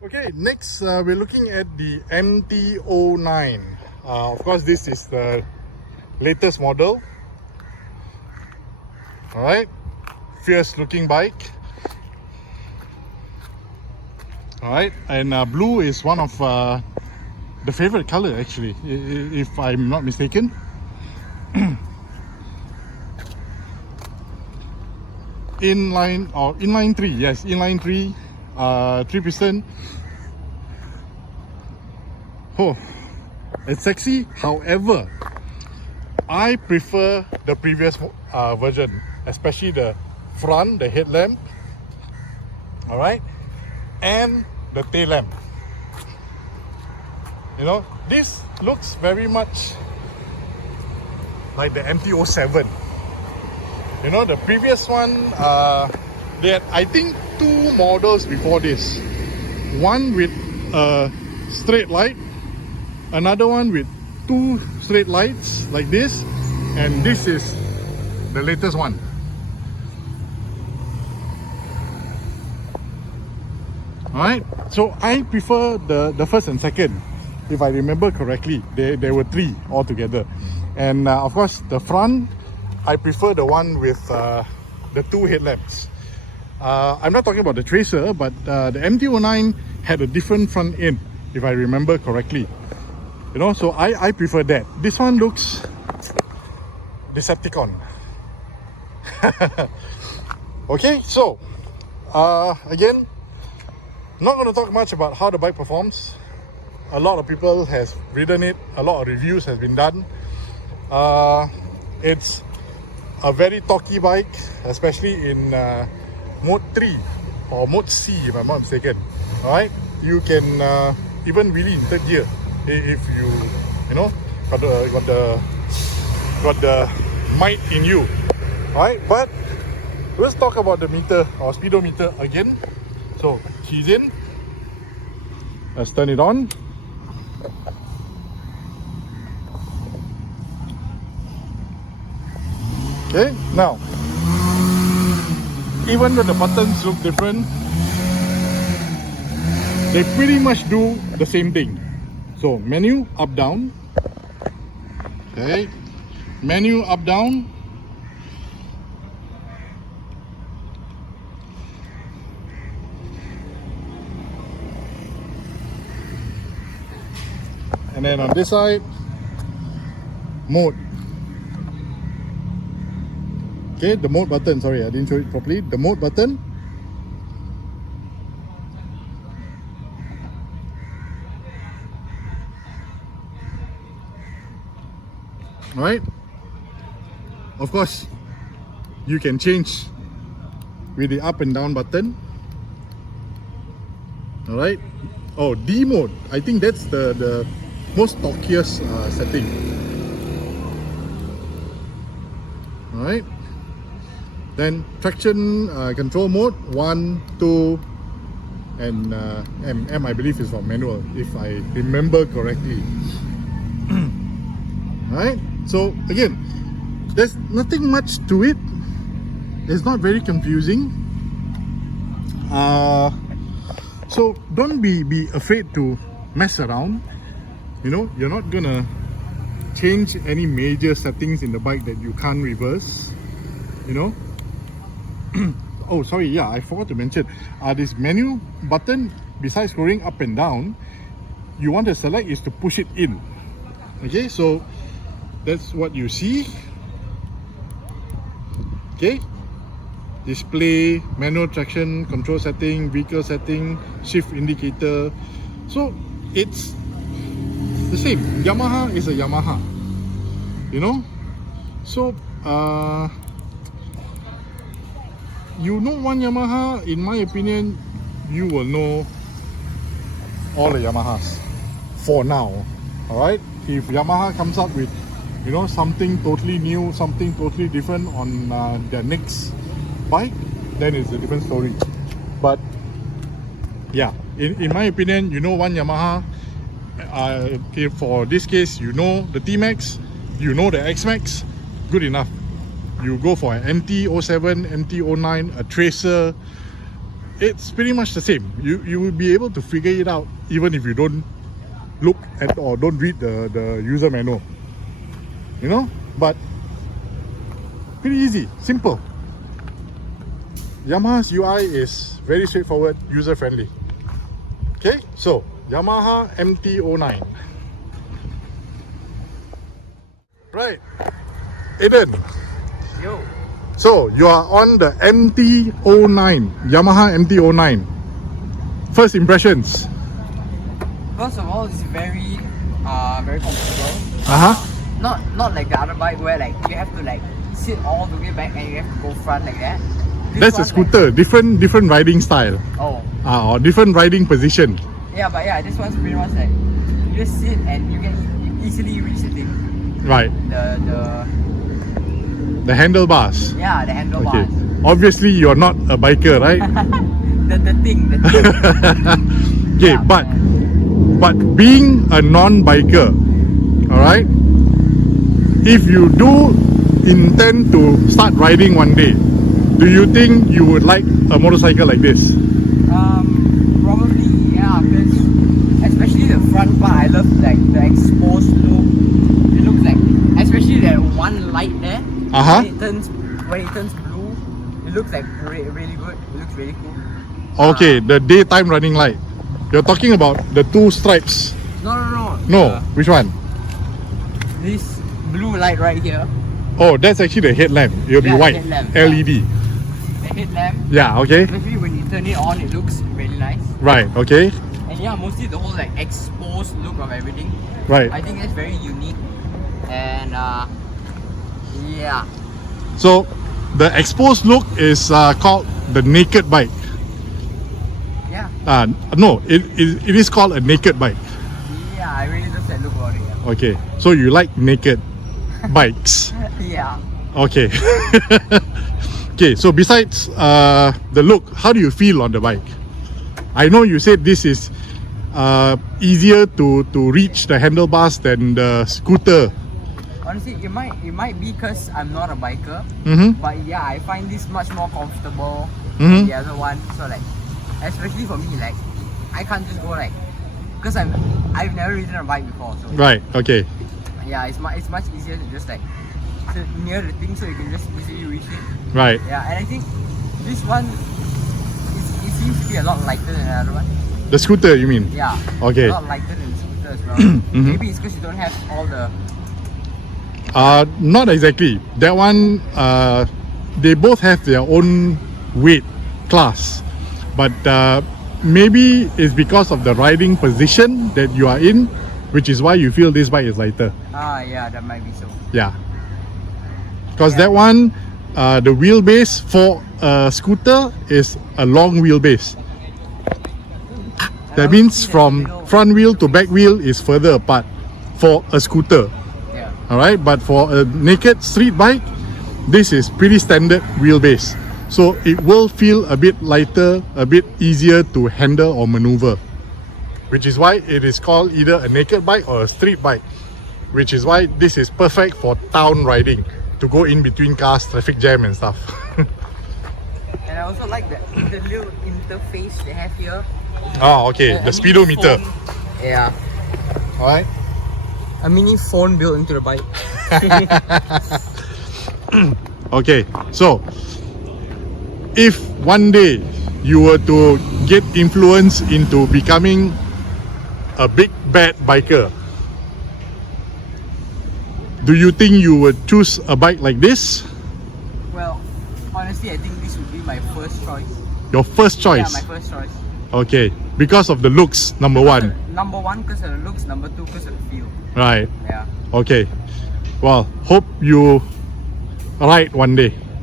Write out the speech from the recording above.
Okay, next we're looking at the MT09. Of course, this is the latest model. Alright, fierce looking bike. Alright, and blue is one of the favorite color actually, if I'm not mistaken. Inline 3, yes, inline 3, 3%. Oh, it's sexy. However, I prefer the previous version, especially the front, the headlamp, all right, and the tail lamp. You know, this looks very much like the MT07. You know, the previous one, they had, I think, 2 models before this. One with a straight light, another one with 2 straight lights like this, and this is the latest one. Alright, so I prefer the first and second, if I remember correctly. There were 3 altogether, and of course the front, I prefer the one with the 2 headlamps. I'm not talking about the Tracer, but the MT09 had a different front end, if I remember correctly. You know, so I prefer that. This one looks Decepticon. Okay, so again, not going to talk much about how the bike performs. A lot of people has ridden it, a lot of reviews has been done. It's a very torquey bike, especially in mode 3 or mode C, if I'm not mistaken. Alright, you can even really in third gear if you know got the might in you. Alright, but let's talk about the meter or speedometer again. So keys in, let's turn it on. Okay, now, even though the buttons look different, they pretty much do the same thing. So menu up down, okay, menu up down, and then on this side, mode. Okay, the mode button, sorry, I didn't show it properly. The mode button. Alright. Of course, you can change with the up and down button. Alright. Oh, D mode. I think that's the most torquiest setting. Alright. Then traction control mode 1, 2, and M I believe is for manual, if I remember correctly. Alright, so again, there's nothing much to it. It's not very confusing. So don't be afraid to mess around. You know, you're not gonna change any major settings in the bike that you can't reverse. You know. Oh, sorry, yeah, I forgot to mention this menu button, besides scrolling up and down, you want to select is to push it in. Okay, so that's what you see. Okay, display, manual traction control setting, vehicle setting, shift indicator. So it's the same. Yamaha is a Yamaha, you know. So you know one Yamaha, in my opinion, you will know all the Yamahas for now. Alright, if Yamaha comes up with, you know, something totally new, something totally different on their next bike, then it's a different story. But yeah, in my opinion, you know one Yamaha. If for this case, you know the Tmax, you know the X-Max, good enough. You go for an MT07, MT09, a Tracer, it's pretty much the same. You will be able to figure it out even if you don't look at or don't read the user manual. You know, but pretty easy, simple. Yamaha's UI is very straightforward, user friendly. Okay, so Yamaha MT09. Right, Aiden. Yo. So you are on the MT09, Yamaha MT09. First impressions. First of all, it's very comfortable. Not like the other bike where like you have to like sit all the way back and you have to go front like that. That's a scooter, like, different riding style. Oh. Or different riding position. Yeah, but yeah, this one's pretty much like you just sit and you can easily reach the thing. Right. The handlebars. Yeah, the handlebars. Okay. Obviously, you're not a biker, right? the thing. Okay, Yeah, but being a non-biker, all right. If you do intend to start riding one day, do you think you would like a motorcycle like this? Probably yeah, because especially the front part, I love like the exposed look. It looks like, especially that one light there. When it turns blue, it looks like really good. It looks really cool. Okay, the daytime running light. You're talking about the two stripes. No, which one? This blue light right here. Oh, that's actually the headlamp. It'll be white, headlamp, LED. The headlamp. Yeah, okay. Especially when you turn it on, it looks really nice. Right, okay. And yeah, mostly the whole like exposed look of everything. Right. I think that's very unique. And yeah. So, the exposed look is called the naked bike. Yeah. No, it is called a naked bike. Yeah, I really love that look about it. Yeah. Okay, so you like naked bikes. Yeah. Okay. Okay, so besides the look, how do you feel on the bike? I know you said this is easier to reach the handlebars than the scooter. Honestly, it might be because I'm not a biker. But yeah, I find this much more comfortable than the other one. So like, especially for me, like I can't just go like, because I've never ridden a bike before. So Right. Okay. yeah, it's much easier to just like sit near the thing so you can just easily reach it. Right. Yeah, and I think this one it seems to be a lot lighter than the other one. The scooter, you mean? Yeah. Okay. A lot lighter than the scooter as well. Maybe it's because you don't have all the. Not exactly. That one, they both have their own weight class, but maybe it's because of the riding position that you are in, which is why you feel this bike is lighter. Yeah, that might be so. Yeah. Because that one, the wheelbase for a scooter is a long wheelbase. That means from front wheel to back wheel is further apart for a scooter. Yeah. Alright, but for a naked street bike, this is pretty standard wheelbase. So it will feel a bit lighter, a bit easier to handle or maneuver. Which is why it is called either a naked bike or a street bike. Which is why this is perfect for town riding, to go in between cars, traffic jam and stuff. And I also like the little interface they have here. Oh, okay, the speedometer. Phone. Yeah. Alright. A mini phone built into the bike. Okay, so if one day you were to get influence into becoming a big bad biker, do you think you would choose a bike like this? Well, honestly, I think this would be my first choice. Your first choice? Yeah, my first choice. Okay, because of the looks, number one. Number one because of the looks, number two because of the feel. Right. Yeah. Okay. Well, hope you ride one day.